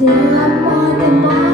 Still I'm on the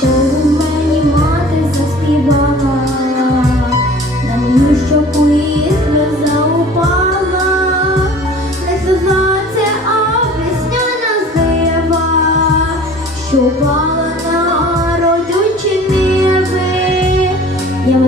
Колу мені мати заспівала, на мою щоку упала, не сльоза а весняна злива, що упала на родючі ниви. Я